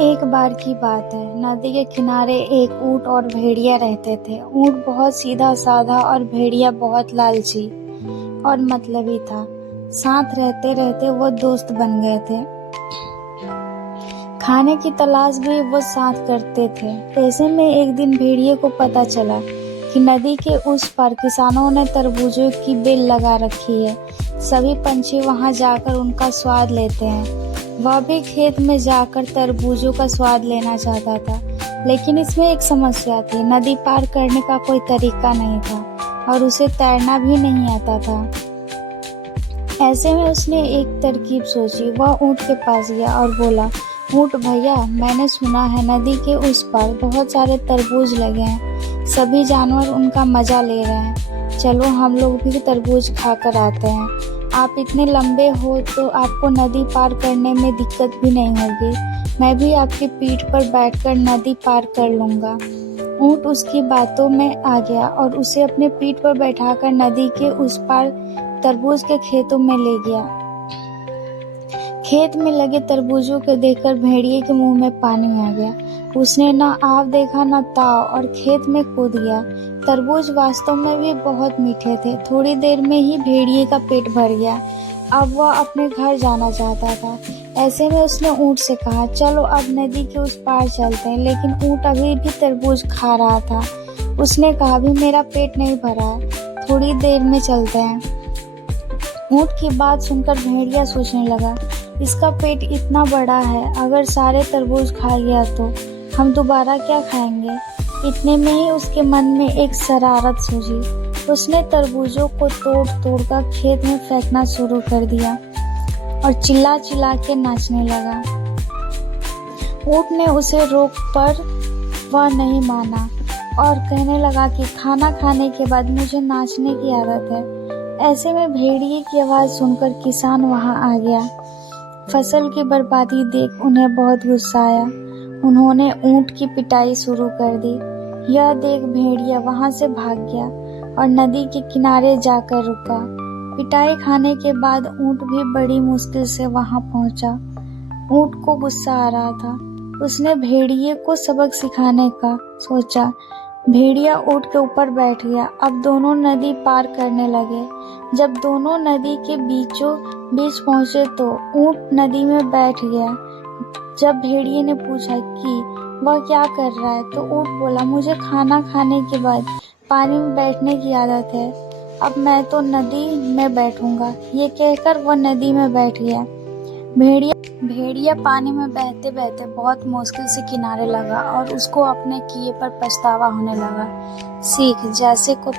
एक बार की बात है, नदी के किनारे एक ऊंट और भेड़िया रहते थे। ऊंट बहुत सीधा साधा और भेड़िया बहुत लालची और मतलबी था। साथ रहते रहते वो दोस्त बन गए थे। खाने की तलाश भी वो साथ करते थे। ऐसे में एक दिन भेड़िए को पता चला कि नदी के उस पार किसानों ने तरबूजों की बेल लगा रखी है। सभी पंछी वहां जाकर उनका स्वाद लेते हैं। वह भी खेत में जाकर तरबूजों का स्वाद लेना चाहता था, लेकिन इसमें एक समस्या थी। नदी पार करने का कोई तरीका नहीं था और उसे तैरना भी नहीं आता था। ऐसे में उसने एक तरकीब सोची। वह ऊंट के पास गया और बोला, ऊंट भैया, मैंने सुना है नदी के उस पार बहुत सारे तरबूज लगे हैं। सभी जानवर उनका मजा ले रहे हैं। चलो हम लोग भी तरबूज खाकर आते हैं। आप इतने लंबे हो तो आपको नदी पार करने में दिक्कत भी नहीं होगी। मैं भी आपकी पीठ पर बैठकर नदी पार कर लूंगा। ऊंट उसकी बातों में आ गया और उसे अपने पीठ पर बैठाकर नदी के उस पार तरबूज के खेतों में ले गया। खेत में लगे तरबूजों को देखकर भेड़िए के मुंह में पानी आ गया। उसने न आव देखा न ताव और खेत में कूद गया। तरबूज वास्तव में भी बहुत मीठे थे। थोड़ी देर में ही भेड़िए का पेट भर गया। अब वह अपने घर जाना चाहता था। ऐसे में उसने ऊंट से कहा, चलो अब नदी के उस पार चलते हैं। लेकिन ऊंट अभी भी तरबूज खा रहा था। उसने कहा, अभी मेरा पेट नहीं भरा है, थोड़ी देर में चलते हैं। ऊंट की बात सुनकर भेड़िया सोचने लगा, इसका पेट इतना बड़ा है, अगर सारे तरबूज खा गया तो हम दोबारा क्या खाएंगे। इतने में ही उसके मन में एक शरारत सूझी। उसने तरबूजों को तोड़ तोड़ कर खेत में फेंकना शुरू कर दिया और चिल्ला चिल्ला के नाचने लगा। ऊंट ने उसे रोक पर वह नहीं माना और कहने लगा कि खाना खाने के बाद मुझे नाचने की आदत है। ऐसे में भेड़िए की आवाज सुनकर किसान वहां आ गया। फसल की बर्बादी देख उन्हें बहुत गुस्सा आया। उन्होंने ऊंट की पिटाई शुरू कर दी। यह देख भेड़िया वहां से भाग गया और नदी के किनारे जाकर रुका। पिटाई खाने के बाद ऊंट भी बड़ी मुश्किल से वहां पहुंचा। ऊंट को गुस्सा आ रहा था। उसने भेड़िए को सबक सिखाने का सोचा। भेड़िया ऊंट के ऊपर बैठ गया। अब दोनों नदी पार करने लगे। जब दोनों नदी के बीचों बीच पहुंचे तो ऊंट नदी में बैठ गया। जब भेड़िए ने पूछा कि वह क्या कर रहा है तो ऊंट बोला, मुझे खाना खाने के बाद पानी में बैठने की आदत है, अब मैं तो नदी में बैठूंगा। ये कहकर वह नदी में बैठ गया। भेड़िया पानी में बहते बहते बहुत मुश्किल से किनारे लगा और उसको अपने किए पर पछतावा होने लगा। सीख, जैसे को